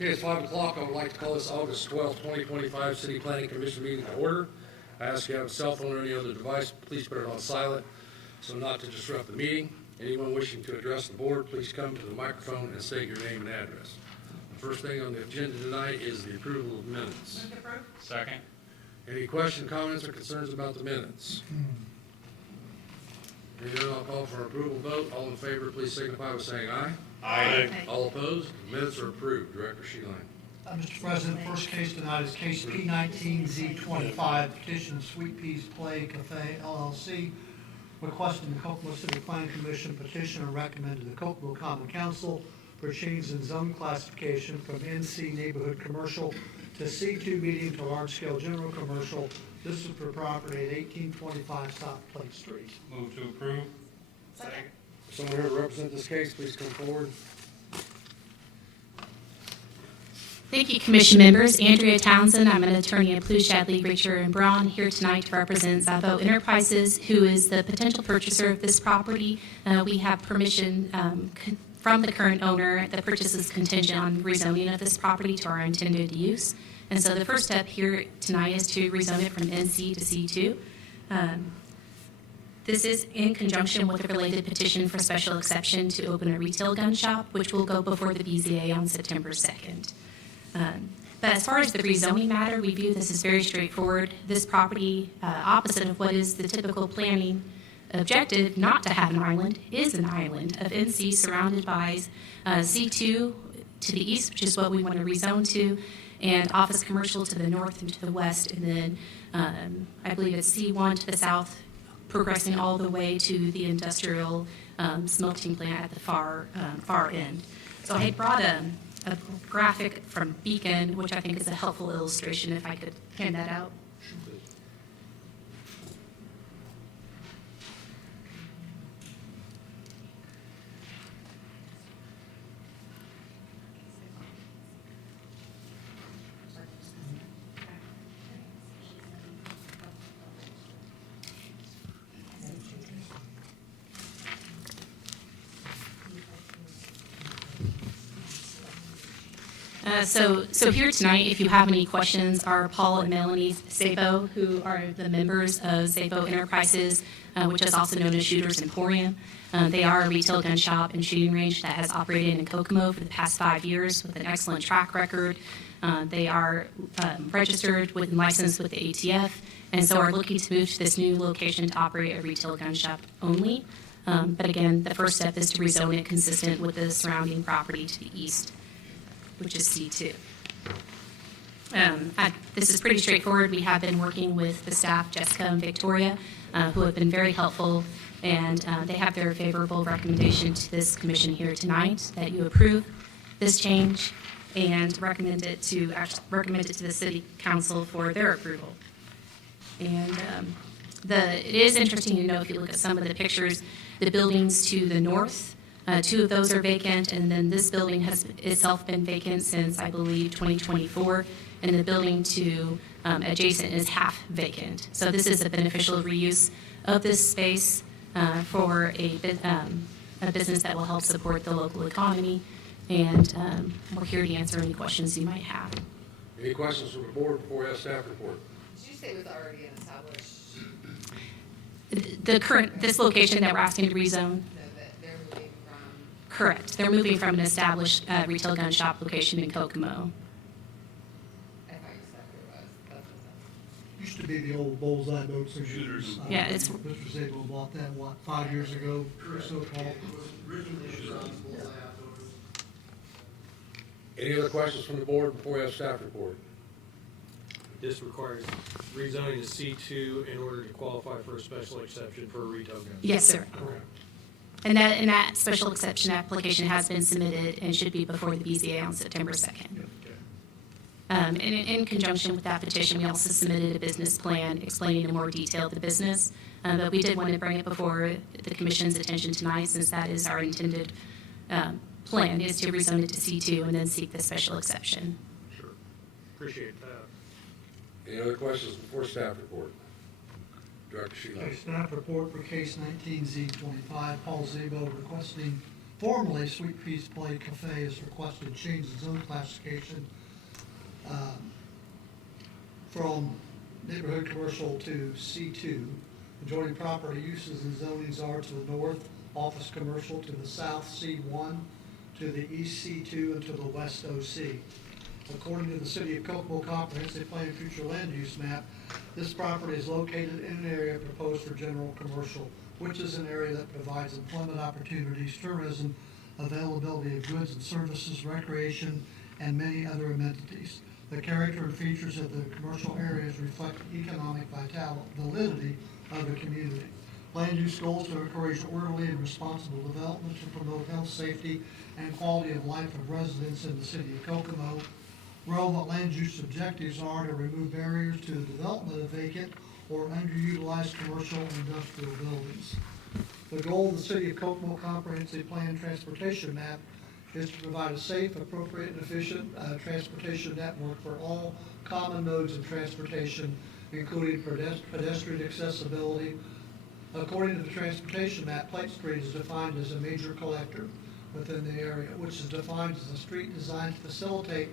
Okay, it's 5 o'clock. I would like to call this August 12th, 2025 City Planning Commission meeting to order. I ask you to have a cell phone or any other device, please put it on silent so not to disrupt the meeting. Anyone wishing to address the board, please come to the microphone and state your name and address. The first thing on the agenda tonight is the approval of minutes. Second. Any questions, comments, or concerns about the minutes? Hearing none, I'll call for an approval vote. All in favor, please signify by saying aye. Aye. All opposed? Minutes are approved. Director Sheeline. Mr. President, first case tonight is case P19Z25, petition Sweet Peas Play Cafe LLC, requesting the Kokomo City Planning Commission petition and recommend to the Kokomo Common Council for change in zone classification from NC Neighborhood Commercial to C2 medium to large-scale general commercial. This is for property at 1825 South Plate Street. Move to approve. Second. Someone here to represent this case, please come forward. Thank you, Commission members. Andrea Townsend. I'm an attorney at Plouffe, Shadley, Richer, and Braun, here tonight to represent Zavo Enterprises, who is the potential purchaser of this property. We have permission from the current owner. The purchase is contingent on rezoning of this property to our intended use. And so the first step here tonight is to rezone it from NC to C2. This is in conjunction with a related petition for special exception to open a retail gun shop, which will go before the BZA on September 2nd. But as far as the rezoning matter, we view this as very straightforward. This property, opposite of what is the typical planning objective, not to have an island, is an island of NC surrounded by C2 to the east, which is what we want to rezone to, and office commercial to the north and to the west, and then I believe it's C1 to the south, progressing all the way to the industrial smelting plant at the far end. So I brought a graphic from Beacon, which I think is a helpful illustration, if I could hand that out. So here tonight, if you have any questions, are Paul and Melanie Sabo, who are the members of Sabo Enterprises, which is also known as Shooters Emporium. They are a retail gun shop and shooting range that has operated in Kokomo for the past 5 years with an excellent track record. They are registered and licensed with the ATF, and so are looking to move to this new location to operate a retail gun shop only. But again, the first step is to rezone it consistent with the surrounding property to the east, which is C2. This is pretty straightforward. We have been working with the staff, Jessica and Victoria, who have been very helpful, and they have their favorable recommendation to this commission here tonight that you approve this change and recommend it to the City Council for their approval. And it is interesting to know, if you look at some of the pictures, the buildings to the north, 2 of those are vacant, and then this building has itself been vacant since, I believe, 2024, and the building to adjacent is half vacant. So this is a beneficial reuse of this space for a business that will help support the local economy, and we're here to answer any questions you might have. Any questions from the board before we have staff report? Did you say it was already an established, This location that we're asking to rezone, so that they're moving from? correct. They're moving from an established retail gun shop location in Kokomo. I thought you said there was. That's what Used to be the old Bullseye Boats and Shooters. Yeah, it's- Mr. Sabo bought that, 5 years ago or so, Paul? Any other questions from the board before we have staff report? This requires rezoning to C2 in order to qualify for a special exception for a retail gun. Yes, sir. And that special exception application has been submitted and should be before the BZA on September 2nd. And in conjunction with that petition, we also submitted a business plan explaining in more detail the business. But we did want to bring it before the commission's attention tonight, since that is our intended plan, is to rezone it to C2 and then seek the special exception. Sure. Appreciate that. Any other questions before staff report? Director Okay, Sheeline. staff report for case 19Z25, Paul Zabo requesting Formerly, Sweet Peas Play Cafe has requested change the zone classification from neighborhood commercial to C2. Adjoining property uses and zonings are to the north, office commercial, to the south, C1, to the east, C2, and to the west, OC. According to the City of Kokomo Comprehensive Plan and Future Land Use Map, this property is located in an area proposed for general commercial, which is an area that provides employment opportunities, tourism, availability of goods and services, recreation, and many other amenities. The character and features of the commercial areas reflect the economic validity of the community. Land use goals to encourage orderly and responsible development to promote health, safety, and quality of life of residents in the City of Kokomo. Relevant land use objectives are to remove barriers to the development of vacant or underutilized commercial and industrial buildings. The goal of the City of Kokomo Comprehensive Plan Transportation Map is to provide a safe, appropriate, and efficient transportation network for all common modes of transportation, including pedestrian accessibility. According to the transportation map, Plate Street is defined as a major collector within the area, which is defined as a street designed to facilitate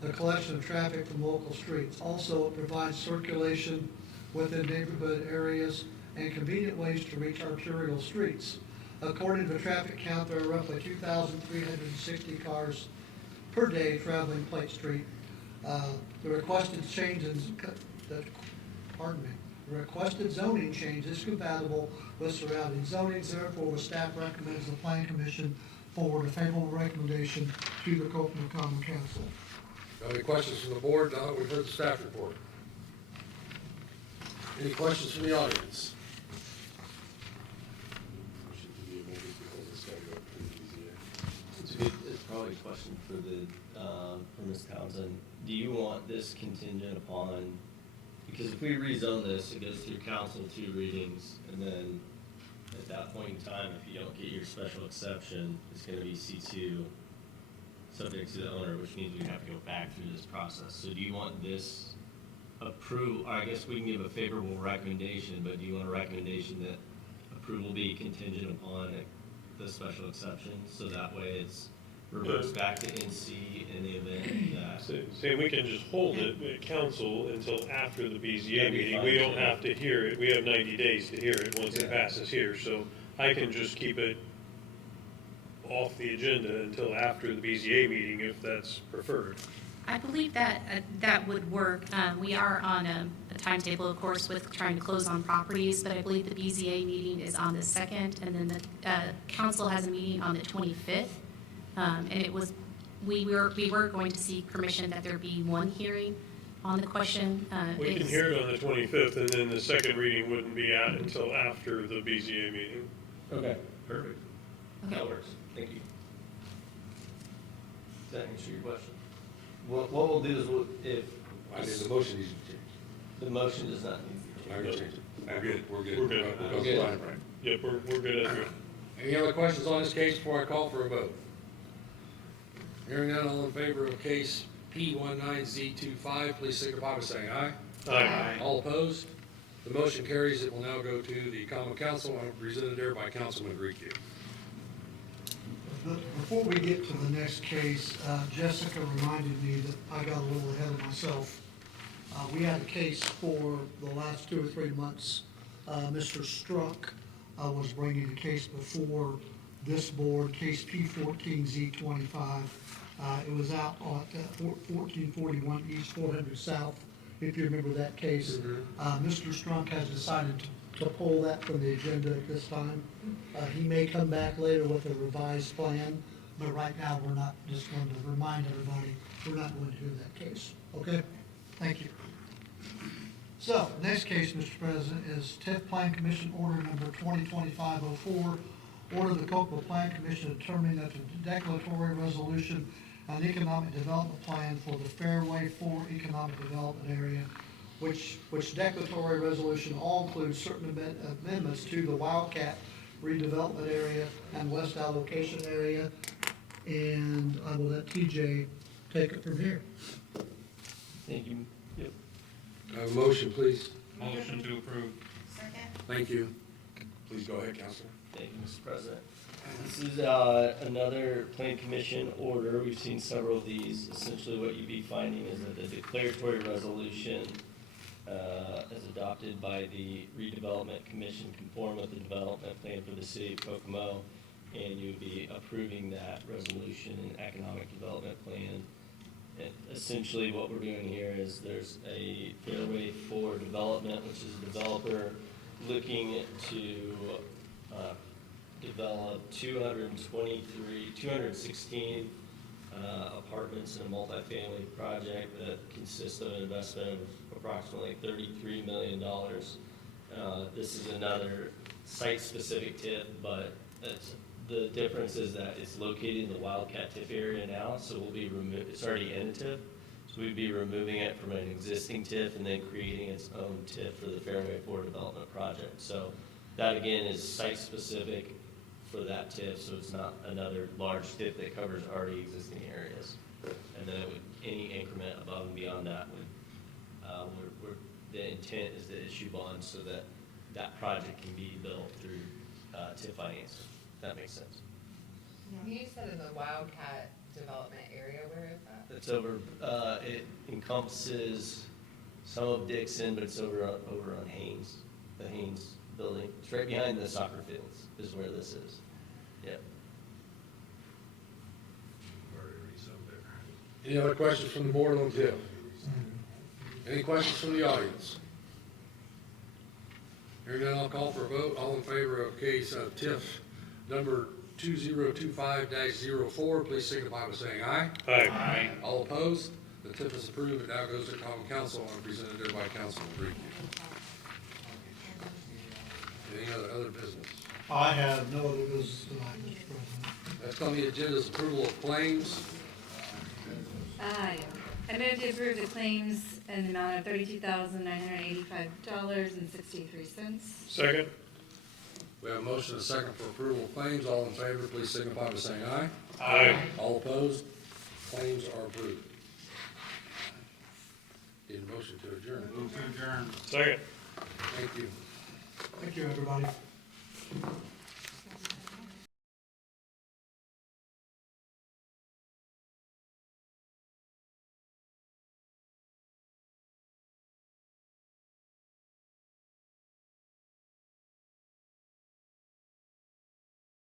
the collection of traffic from local streets. Also, it provides circulation within neighborhood areas and convenient ways to reach arterial streets. According to the traffic count, there are roughly 2,360 cars per day traveling Plate Street. The requested change in, the requested zoning change is compatible with surrounding zonings. Therefore, the staff recommends the Plan Commission forward a favorable recommendation to the Kokomo Common Council. Any questions from the board? Now that we've heard the staff report. Any questions from the audience? It's probably a question for Ms. Townsend. Do you want this contingent upon, because if we rezone this, it goes through council 2 readings, and then at that point in time, if you don't get your special exception, it's gonna be C2, subject to the owner, which means we have to go back through this process. So do you want this approved, or I guess we can give a favorable recommendation, but do you want a recommendation that approval be contingent upon the special exception, so that way it's reverts back to NC in the event that. Say we can just hold it at council until after the BZA That'd be meeting. fine, We don't too. have to hear it. We have 90 days to hear it once it Yeah. passes here. So I can just keep it off the agenda until after the BZA meeting if that's preferred. I believe that that would work. We are on a timetable, of course, with trying to close on properties, but I believe the BZA meeting is on the 2nd, and then the council has a meeting on the 25th. And it was, we were going to seek permission that there be one hearing on the question. We can It's- hear it on the 25th, and then the second reading wouldn't be out until after the BZA meeting. Okay, perfect. Okay. That works. Thank you. Does that answer your question? What we'll do is if I mean, the motion needs to change. the motion does not need to be I'm changed. gonna change it. We're good. We're good. We're good. We'll go Okay. fine, right. Yep, we're good as well. Any other questions on this case before I call for a vote? Hearing none, all in favor of case P19Z25, please signify by saying aye. Aye. All opposed? The motion carries. It will now go to the common council, presented there by Councilman Grieco. Before we get to the next case, Jessica reminded me that I got a little ahead of myself. We had a case for the last 2 or 3 months. Mr. Strunk was bringing a case before this board, case P14Z25. It was out on 1441 East 400 South, if you remember that case. Mr. Strunk has decided to pull that from the agenda at this time. He may come back later with a revised plan, but right now, we're not, just going to remind everybody, we're not going to do that case, okay? Thank you. So, next case, Mr. President, is TIF Plan Commission Order Number 2025-04. Order the Kokomo Plan Commission determining that the declaratory resolution on economic development plan for the Fairway 4 Economic Development Area, which declaratory resolution all includes certain amendments to the Wildcat redevelopment area and west allocation area. And I will let TJ take it from here. Thank you. Yep. Have a motion, please. Motion to approve. Second? Thank you. Please go ahead, Councilor. Thank you, Mr. President. This is another plan commission order. We've seen several of these. Essentially, what you'd be finding is that the declaratory resolution as adopted by the redevelopment commission conform with the development plan for the city of Kokomo, and you would be approving that resolution and economic development plan. And essentially, what we're doing here is there's a fairway for development, which is a developer looking to develop 216 apartments in a multifamily project that consists of an investment of approximately $33 million. This is another site-specific TIF, but the difference is that it's located in the Wildcat TIF area now, so we'll be it's already in a TIF. So we'd be removing it from an existing TIF and then creating its own TIF for the Fairway 4 development project. So that again is site-specific for that TIF, so it's not another large TIF that covers already existing areas. And then it would, any increment above and beyond that would, the intent is to issue bonds so that that project can be built through TIF financing. If that makes sense. You said in the Wildcat development area, where is that? It's over, it encompasses some of Dixon, but it's over on Haynes, the Haynes building. It's right behind the soccer fields is where this is. Yep. Any other questions from the board on TIF? Any questions from the audience? Hearing none, I'll call for a vote. All in favor of case TIF number 2025-04, please signify by saying aye. Aye. All opposed? The TIF is approved. It now goes to common council and presented there by Councilman Reed. Any other business? I have no other business tonight, Mr. President. Next on the agenda is approval of claims. Yeah. I move to approve the claims in the amount of $32,985.63. Second? We have a motion and a second for approval of claims. All in favor, please signify by saying aye. Aye. All opposed? Claims are approved. Need a motion to adjourn. Move to adjourn. Second? Thank you. Thank you, everybody.